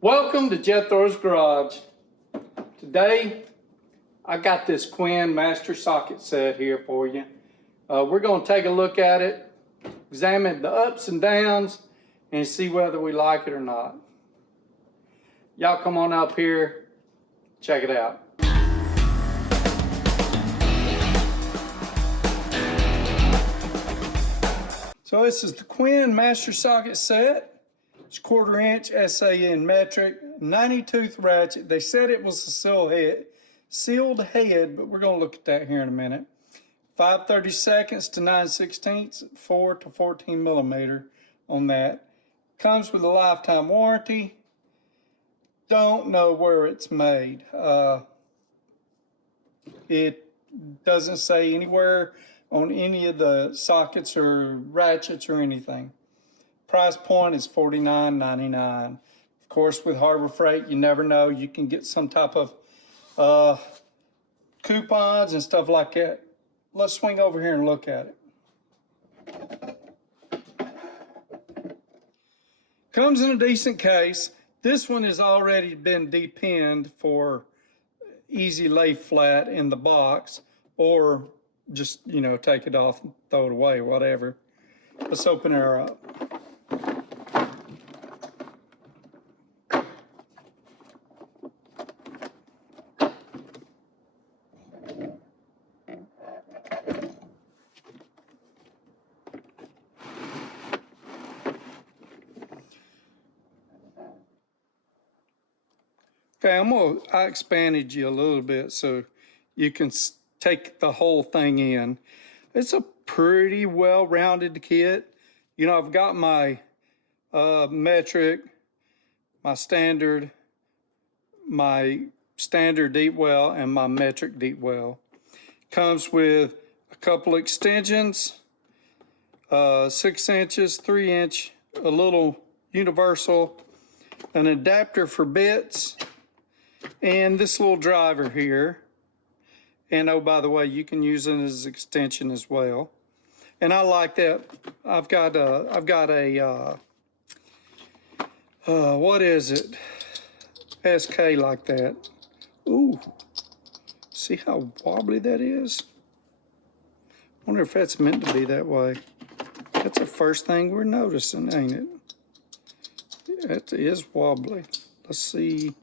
Welcome to Jethro's Garage. Today, I got this Quinn master socket set here for you. We're going to take a look at it, examine the ups and downs, and see whether we like it or not. Y'all come on up here, check it out. So this is the Quinn master socket set. It's 1/4 inch SAN metric, 90-tooth ratchet. They said it was a sealed head, but we're going to look at that here in a minute. 5/32 to 9/16, 4 to 14 millimeter on that. Comes with a lifetime warranty. Don't know where it's made. It doesn't say anywhere on any of the sockets or ratchets or anything. Price point is $49.99. Of course, with Harbor Freight, you never know. You can get some type of coupons and stuff like that. Let's swing over here and look at it. Comes in a decent case. This one has already been depinned for easy lay flat in the box, or just, take it off and throw it away, whatever. Let's open her up. Okay, I expanded you a little bit so you can take the whole thing in. It's a pretty well-rounded kit. I've got my metric, my standard deep well, and my metric deep well. Comes with a couple extensions, 6 inches, 3 inch, a little universal, an adapter for bits, and this little driver here. And oh, by the way, you can use it as an extension as well. And I like that. I've got a what is it? SK like that. Ooh, see how wobbly that is? Wonder if that's meant to be that way. That's the first thing we're noticing, ain't it? It is wobbly. Let's see.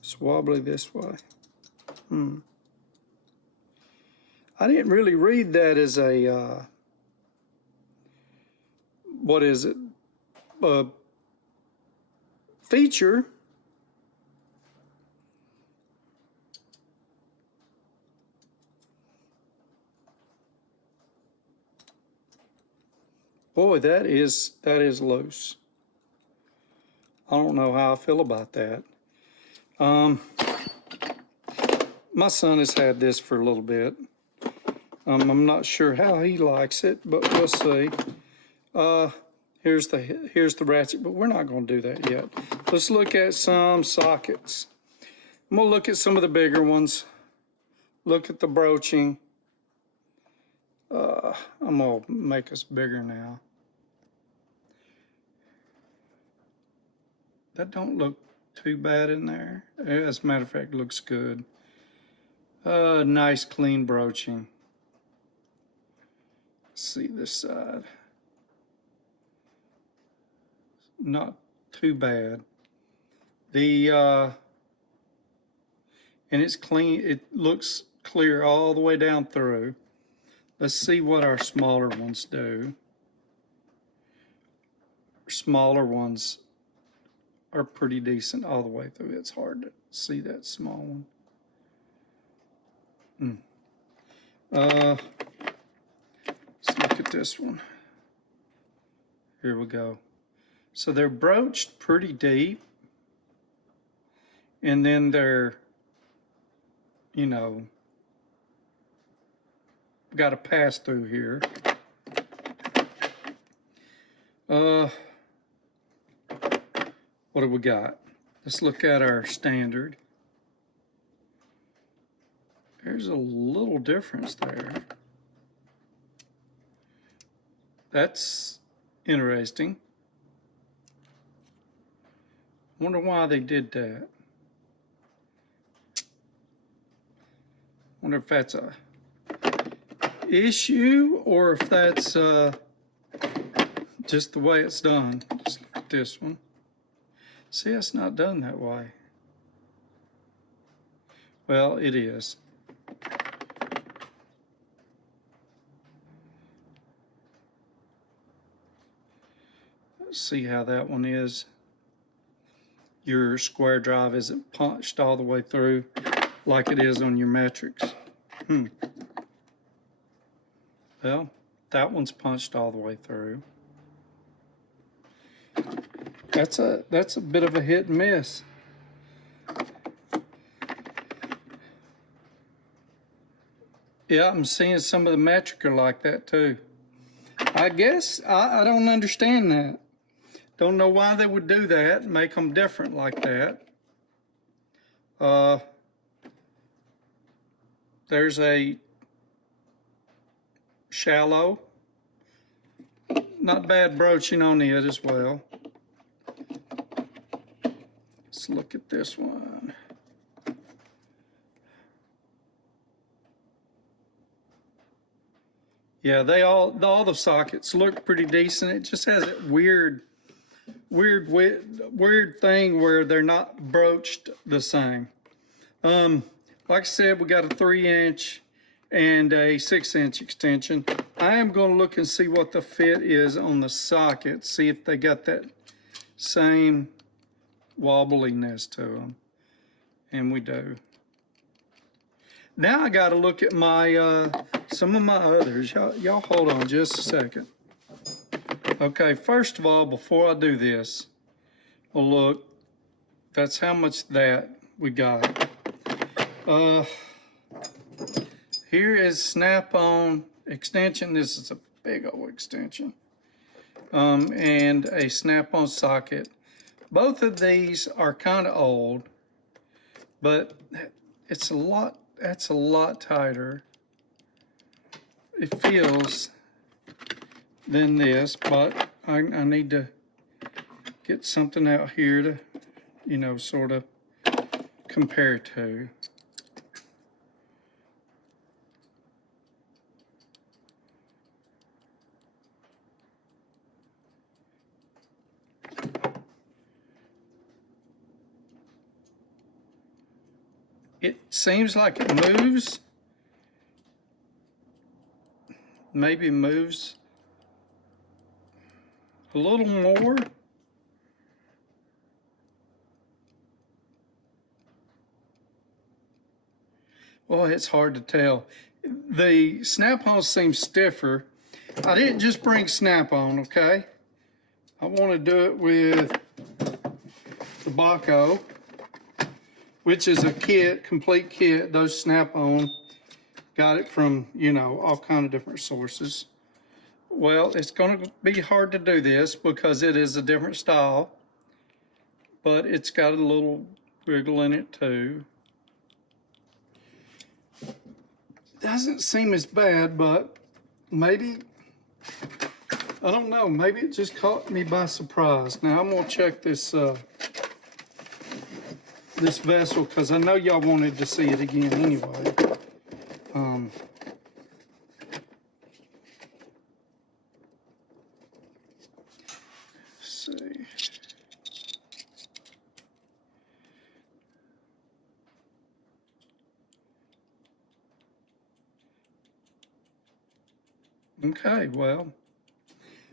It's wobbly this way. I didn't really read that as a, what is it? Feature. Boy, that is loose. I don't know how I feel about that. My son has had this for a little bit. I'm not sure how he likes it, but we'll see. Here's the ratchet, but we're not going to do that yet. Let's look at some sockets. I'm going to look at some of the bigger ones. Look at the broaching. I'm going to make us bigger now. That don't look too bad in there. As a matter of fact, looks good. Nice clean broaching. Let's see this side. Not too bad. And it's clean. It looks clear all the way down through. Let's see what our smaller ones do. Smaller ones are pretty decent all the way through. It's hard to see that small one. Let's look at this one. Here we go. So they're broached pretty deep, and then they're, got a pass through here. What do we got? Let's look at our standard. There's a little difference there. That's interesting. Wonder why they did that. Wonder if that's a issue or if that's just the way it's done. Just look at this one. See, it's not done that way. Well, it is. Let's see how that one is. Your square drive isn't punched all the way through like it is on your metrics. Well, that one's punched all the way through. That's a bit of a hit and miss. Yeah, I'm seeing some of the metric are like that too. I guess I don't understand that. Don't know why they would do that, make them different like that. There's a shallow, not bad broaching on it as well. Let's look at this one. Yeah, all the sockets look pretty decent. It just has that weird thing where they're not broached the same. Like I said, we got a 3-inch and a 6-inch extension. I am going to look and see what the fit is on the socket, see if they got that same wobbliness to them, and we do. Now I got to look at my some of my others. Y'all hold on just a second. Okay, first of all, before I do this, well, look, that's how much that we got. Here is snap-on extension. This is a big old extension. And a snap-on socket. Both of these are kind of old, but that's a lot tighter. It feels than this, but I need to get something out here to, you know, sort of compare to. It seems like it moves, maybe moves a little more. Well, it's hard to tell. The snap-on seems stiffer. I didn't just bring snap-on, okay? I want to do it with the Baco, which is a kit, complete kit. Those snap-on, got it from, you know, all kind of different sources. Well, it's going to be hard to do this because it is a different style, but it's got a little wiggle in it too. Doesn't seem as bad, but maybe, I don't know, maybe it just caught me by surprise. Now I'm gonna check this this vessel because I know y'all wanted to see it again anyway. Let's see. Okay, well,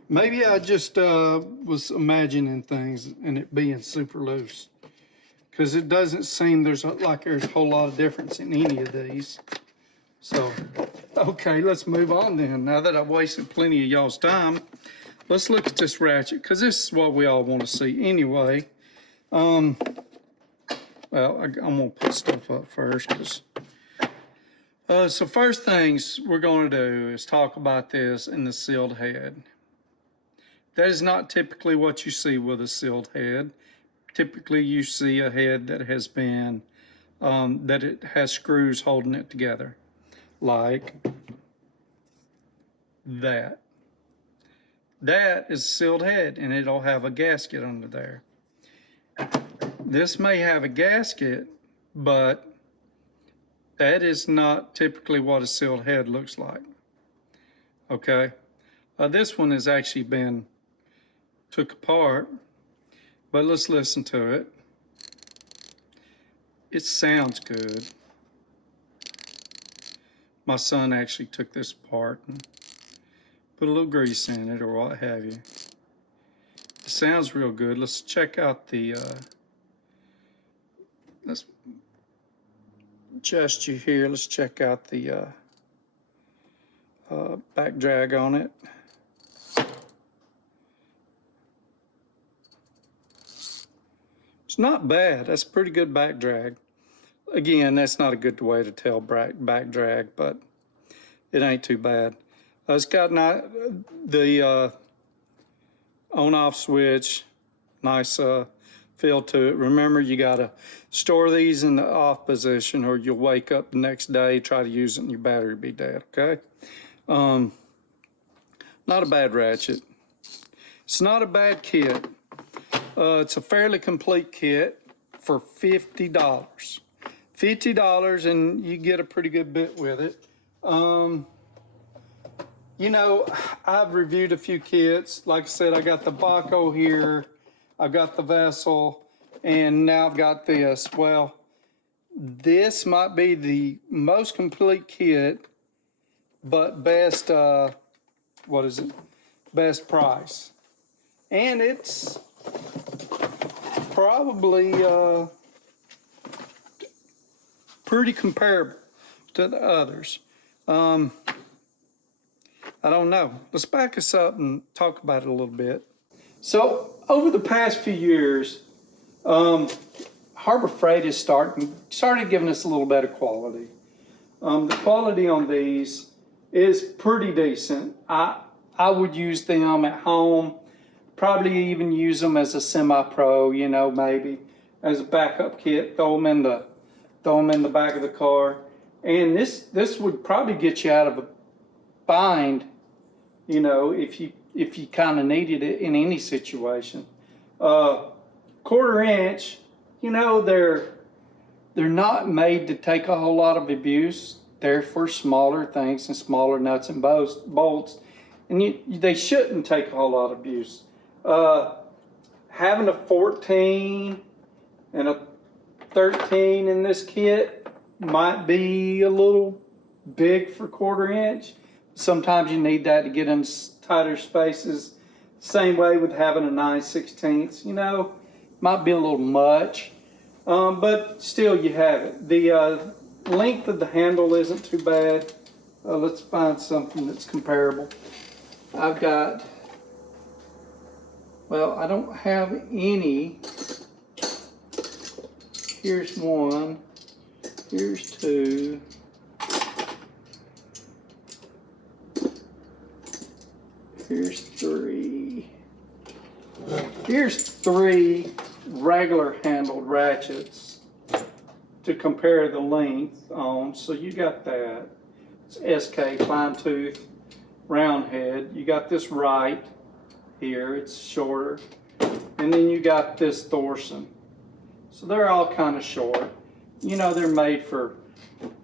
maybe I just was imagining things and it being super loose, because it doesn't seem like there's a whole lot of difference in any of these. So, okay, let's move on then. Now that I've wasted plenty of y'all's time, let's look at this ratchet, because this is what we all want to see anyway. Well, I'm gonna put stuff up first. So first things we're going to do is talk about this in the sealed head. That is not typically what you see with a sealed head. Typically you see a head that has been, that it has screws holding it together, like that. That is a sealed head, and it'll have a gasket under there. This may have a gasket, but that is not typically what a sealed head looks like. Okay, this one has actually been took apart, but let's listen to it. It sounds good. My son actually took this apart and put a little grease in it or what have you. It sounds real good. Let's check out the, let's adjust you here. Let's check out the back drag on it. It's not bad. That's pretty good back drag. Again, that's not a good way to tell back drag, but it ain't too bad. It's got the on-off switch, nice feel to it. Remember, you gotta store these in the off position or you'll wake up the next day, try to use it and your battery will be dead, okay? Not a bad ratchet. It's not a bad kit. It's a fairly complete kit for $50. $50 and you get a pretty good bit with it. You know, I've reviewed a few kits. Like I said, I got the Baco here, I've got the Vessel, and now I've got this. Well, this might be the most complete kit, but best, what is it? Best price. And it's probably pretty comparable to the others. I don't know. Let's back us up and talk about it a little bit. So over the past few years, Harbor Freight has started giving us a little better quality. The quality on these is pretty decent. I would use them at home, probably even use them as a semi-pro, you know, maybe as a backup kit, throw them in the back of the car. And this would probably get you out of a bind, you know, if you kind of needed it in any situation. 1/4 inch, you know, they're not made to take a whole lot of abuse. They're for smaller things and smaller nuts and bolts, and they shouldn't take a whole lot of abuse. Having a 14 and a 13 in this kit might be a little big for 1/4 inch. Sometimes you need that to get in tighter spaces. Same way with having a 9/16, you know, might be a little much, but still you have it. The length of the handle isn't too bad. Let's find something that's comparable. I've got, well, I don't have any. Here's one, here's two. Here's three. Here's 3 regular handled ratchets to compare the length on. So you got that. It's SK fine tooth round head. You got this right here, it's shorter. And then you got this Thorson. So they're all kind of short. You know, they're made for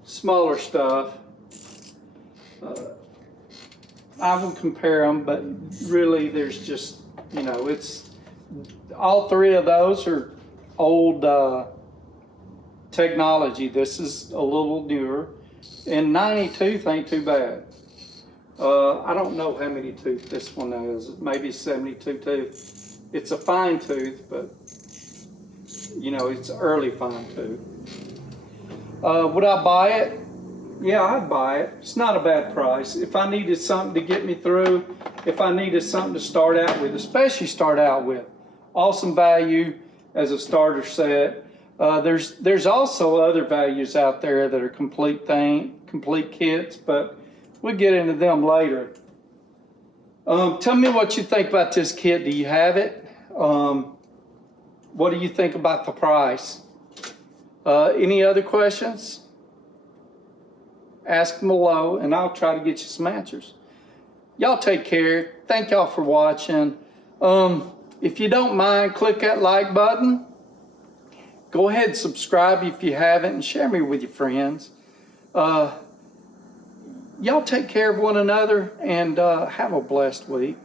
smaller stuff. I will compare them, but really there's just, you know, it's all 3 of those are old technology. This is a little newer, and 90 tooth ain't too bad. I don't know how many tooth this one is, maybe 72 tooth. It's a fine tooth, but you know, it's early fine tooth. Would I buy it? Yeah, I'd buy it. It's not a bad price. If I needed something to get me through, if I needed something to start out with, especially start out with, awesome value as a starter set. There's also other values out there that are complete kits, but we'll get into them later. Tell me what you think about this kit. Do you have it? What do you think about the price? Any other questions? Ask them below and I'll try to get you some answers. Y'all take care. Thank y'all for watching. If you don't mind, click that like button. Go ahead and subscribe if you haven't, and share me with your friends. Y'all take care of one another, and have a blessed week.